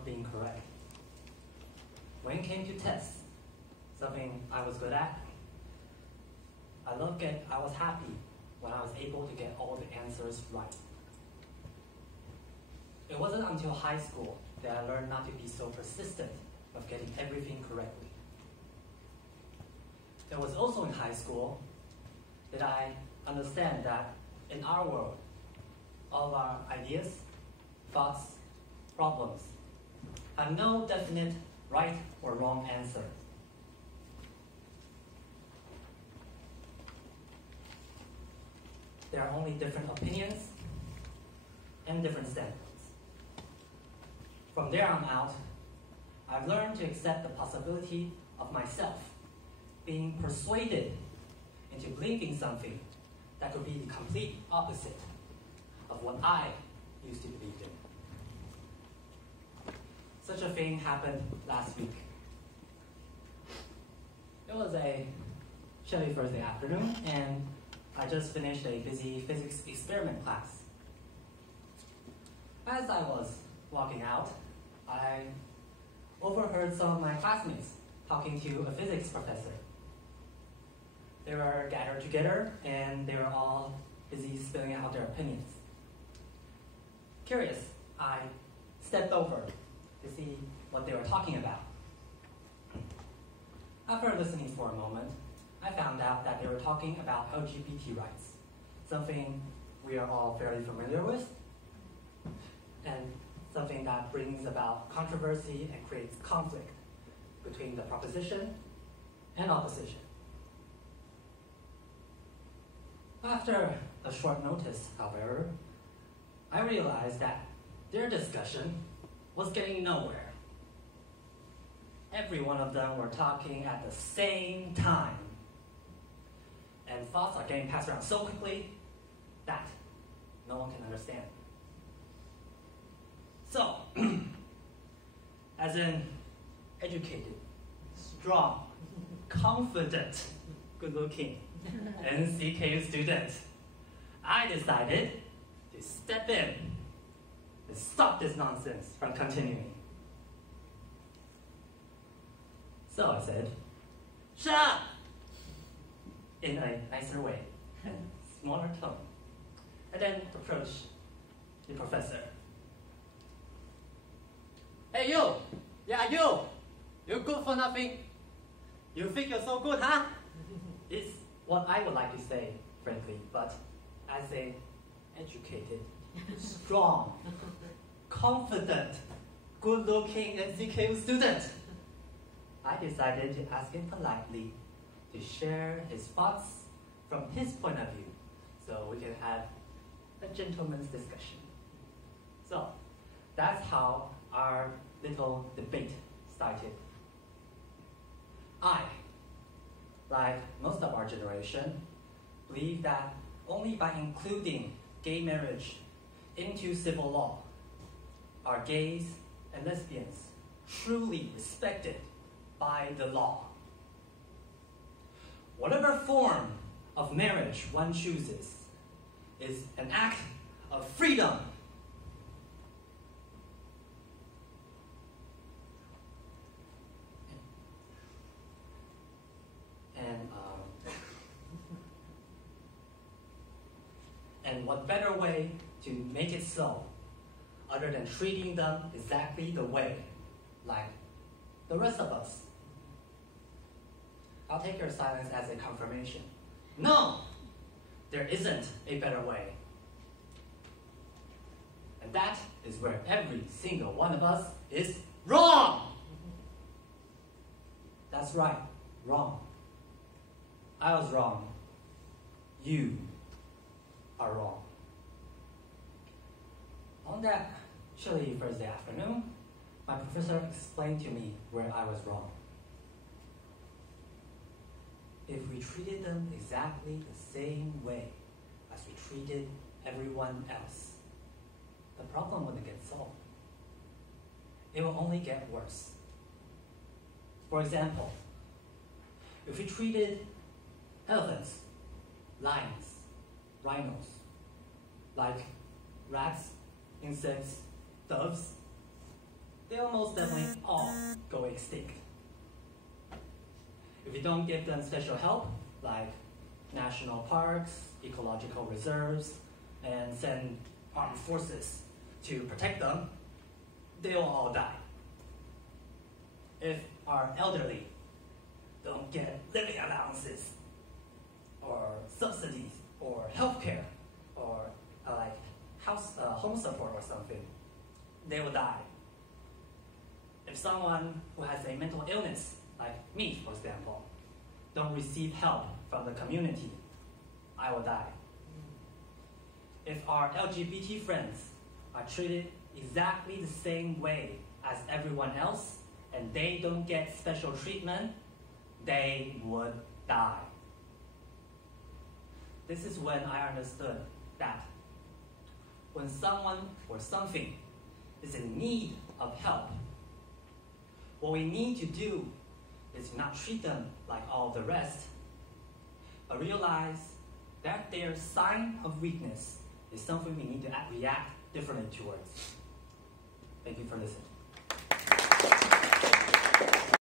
love being correct. When it came to tests, something I was good at, I was happy when I was able to get all the answers right. It wasn't until high school that I learned not to be so persistent of getting everything correctly. It was also in high school that I understand that in our world, all of our ideas, thoughts, problems have no definite right or wrong answer. There are only different opinions and different standpoints. From there on out, I've learned to accept the possibility of myself being persuaded into believing something that could be the complete opposite of what I used to believe in. Such a thing happened last week. It was a chilly Thursday afternoon, and I just finished a busy physics experiment class. As I was walking out, I overheard some of my classmates talking to a physics professor. They were gathered together, and they were all busy spilling out their opinions. Curious, I stepped over to see what they were talking about. After listening for a moment, I found out that they were talking about LGBT rights, something we are all very familiar with, and something that brings about controversy and creates conflict between the proposition and opposition. After a short notice, however, I realized that their discussion was getting nowhere. Every one of them were talking at the same time, and thoughts are getting passed around so quickly that no one can understand. So, as an educated, strong, confident, good-looking NCKU student, I decided to step in and stop this nonsense from continuing. So I said, "Shut up!" in a nicer way and smaller tone, and then approached the professor. "Hey you! Yeah, you! You're good for nothing. You think you're so good, huh?" It's what I would like to say, frankly, but as an educated, strong, confident, good-looking NCKU student, I decided to ask him politely to share his thoughts from his point of view so we can have a gentleman's discussion. So that's how our little debate started. I, like most of our generation, believe that only by including gay marriage into civil law are gays and lesbians truly respected by the law. Whatever form of marriage one chooses is an act of freedom. And what better way to make it so other than treating them exactly the way, like the rest of us? I'll take your silence as a confirmation. No, there isn't a better way. And that is where every single one of us is wrong. That's right, wrong. I was wrong. You are wrong. On that chilly Thursday afternoon, my professor explained to me where I was wrong. If we treated them exactly the same way as we treated everyone else, the problem wouldn't get solved. It will only get worse. For example, if we treated elephants, lions, rhinos like rats, insects, doves, they'll most definitely all go extinct. If you don't give them special help, like national parks, ecological reserves, and send armed forces to protect them, they'll all die. If our elderly don't get living allowances, or subsidies, or healthcare, or like home support or something, they will die. If someone who has a mental illness, like me, for example, don't receive help from the community, I will die. If our LGBT friends are treated exactly the same way as everyone else, and they don't get special treatment, they would die. This is when I understood that when someone or something is in need of help, what we need to do is not treat them like all the rest, but realize that their sign of weakness is something we need to react differently towards. Thank you for listening.